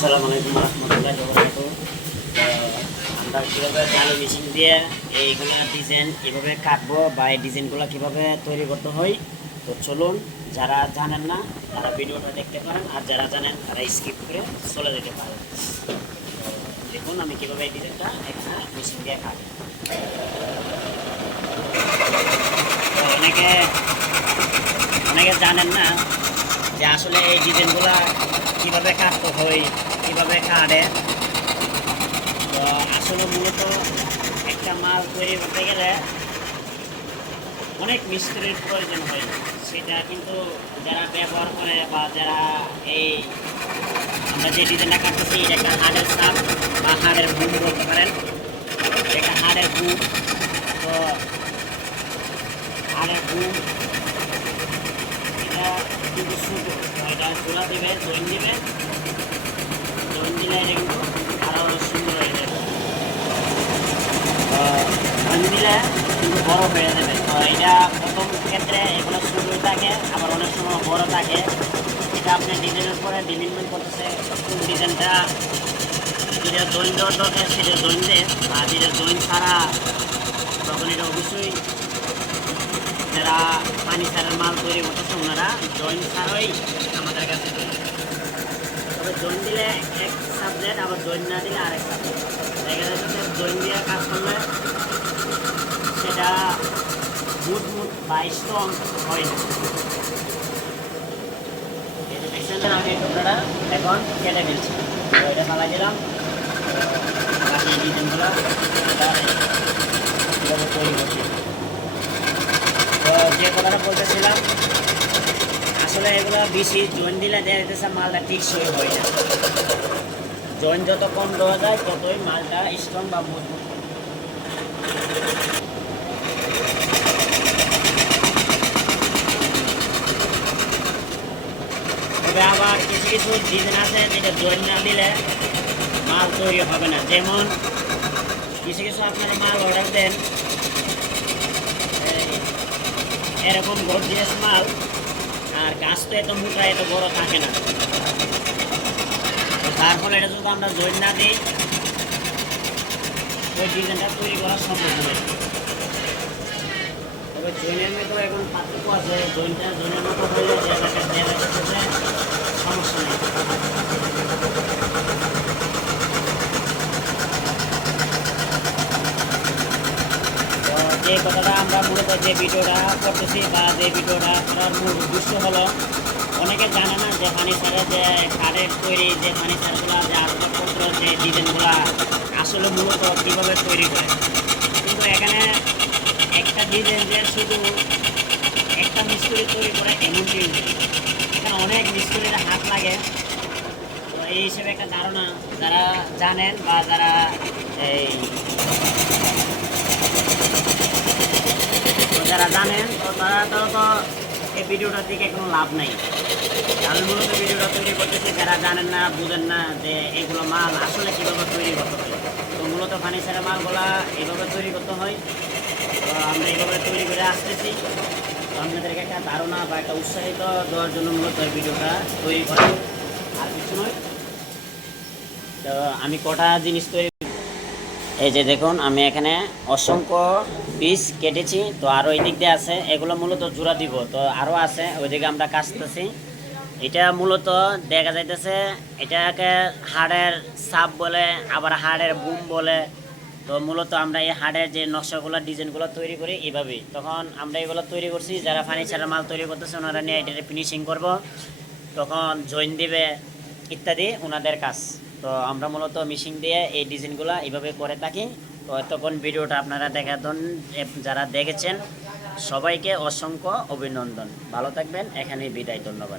আসসালামু আলাইকুম রহমতুল্লাহ বরকাতুহ। আমরা কীভাবে মেশিন দিয়ে এইগুলো ডিজাইন কীভাবে কাটবো বা এই ডিজাইনগুলো কীভাবে তৈরি করতে হয়, তো চলুন, যারা জানেন না, তারা ভিডিওটা দেখতে পারেন, আর যারা জানেন, তারা স্কিপ করে চলে যেতে পারেন। দেখুন আমি কীভাবে এই ডিজাইনটা এখানে মেশিন দিয়ে কাটি অনেকে অনেকে জানেন না যে আসলে এই ডিজাইনগুলো কীভাবে কাটতে হয় কীভাবে কাটে। তো আসলে মূলত একটা মাল তৈরি করতে গেলে অনেক মিস্ত্রির প্রয়োজন হয়। সেটা কিন্তু যারা ব্যবহার করে বা যারা এই আমরা যে ডিজাইনটা কাটতেছি, এটা একটা হাড়ের সাপ বা হাড়ের বুম বলতে পারেন। এটা হাড়ের বুম তো হাড়ের বুম এটা কিন্তু ছোটো তো এটা চোলা দিবে জয়েন দিবে। আরও সুন্দর হয়ে যাবে জয়েন কিন্তু বড় যাবে এটা প্রথম ক্ষেত্রে এগুলো ছোটো থাকে আবার অনেক সময় বড় থাকে এটা আপনি ডিজাইনের পরে বিভিন্ন করতেছে কোন ডিজাইনটা যেটা জয়েন দেওয়ার সেটা জয়েন দেয় আর যেটা জয়েন ছাড়া তখন এটা অবশ্যই যারা পানি ছাড়ার মাল তৈরি করতেছে ওনারা জয়েন ছাড়াই আমাদের কাছে তৈরি জয়েন দিলে এক সাবজেক্ট আবার জয়েন না দিলে আরেক সাবজেক্ট জয়েন দিয়ে কাজ করলে সেটা মুট মুট বা স্ট্রং হয় না। আমি টুকরাটা এখন কেটে তো এটা ফালাই দিলাম তো যে কথাটা বলতেছিলাম আসলে এগুলো বেশি জয়েন দিলে দেখা যাচ্ছে মালটা টিকসই হয় না। জয়েন যত কম দেওয়া যায়, ততই মালটা স্ট্রং বা মজবুত তবে আবার কিছু কিছু ডিজাইন আছে যেটা জয়েন না দিলে মাল তৈরি হবে না। যেমন, কিছু কিছু আপনারা মাল অর্ডার দেন এরকম গর্জিয়াস মাল আর গাছ তো এত মোটা, এত বড় থাকে না। তার ফলে এটা যদি আমরা জয়েন না দিই, ওই ডিজাইনটা তৈরি করা সম্ভব নয় তবে জয়েনের মতো এখন পার্থক্য আছে জৈনটা জয়েনের মতো হলে যে এলাকার যে এলাকার ক্ষেত্রে সমস্যা নেই যে কথাটা আমরা মূলত যে ভিডিওটা করতেছি বা যে ভিডিওটা করার মূল উদ্দেশ্য হলো, অনেকে জানে না যে ফার্নিচারের যে কাঠের তৈরি যে ফার্নিচারগুলো যে আসবাবপত্র, যে ডিজাইনগুলো আসলে মূলত কীভাবে তৈরি করে কিন্তু এখানে একটা ডিজাইন যে শুধু একটা মিস্ত্রি তৈরি করে এমনটি। এখানে অনেক মিস্ত্রির হাত লাগে তো এই হিসেবে একটা ধারণা যারা জানেন বা যারা এই তো যারা জানেন তারা তো তো এই ভিডিওটার দিকে কোনো লাভ নাই। আমি মূলত ভিডিওটা তৈরি করতেছি যারা জানেন না, বুঝেন না যে এগুলো মাল আসলে কীভাবে তৈরি করতে হয়। তো মূলত ফার্নিচারের মালগুলা এইভাবে তৈরি করতে হয়। তো আমরা এইভাবে তৈরি করে আসতেছি। আপনাদেরকে একটা ধারণা বা একটা উৎসাহিত দেওয়ার জন্য মূলত এই ভিডিওটা তৈরি করা আর কিছু নয়। তো আমি কটা জিনিস তৈরি এই যে দেখুন, আমি এখানে অসংখ্য পিস কেটেছি। তো আরও এই দিক দিয়ে আছে, এগুলো মূলত জোড়া দিব। তো আরও আছে, ওইদিকে আমরা কাটতেছি এটা মূলত দেখা যাইতেছে, এটাকে হাড়ের সাপ বলে, আবার হাড়ের বুম বলে। তো মূলত আমরা এই হাড়ের যে নকশাগুলো, ডিজাইনগুলো তৈরি করি এইভাবেই। তখন আমরা এগুলো তৈরি করছি, যারা ফার্নিচারের মাল তৈরি করতেছে, ওনারা নিয়ে এটা ফিনিশিং করব। তখন জয়েন দিবে, ইত্যাদি, ওনাদের কাজ। তো আমরা মূলত মিশিং দিয়ে এই ডিজাইনগুলো এইভাবে করে থাকি। তো তখন ভিডিওটা আপনারা দেখাতন যারা দেখেছেন, সবাইকে অসংখ্য অভিনন্দন। ভালো থাকবেন, এখানেই বিদায়, ধন্যবাদ।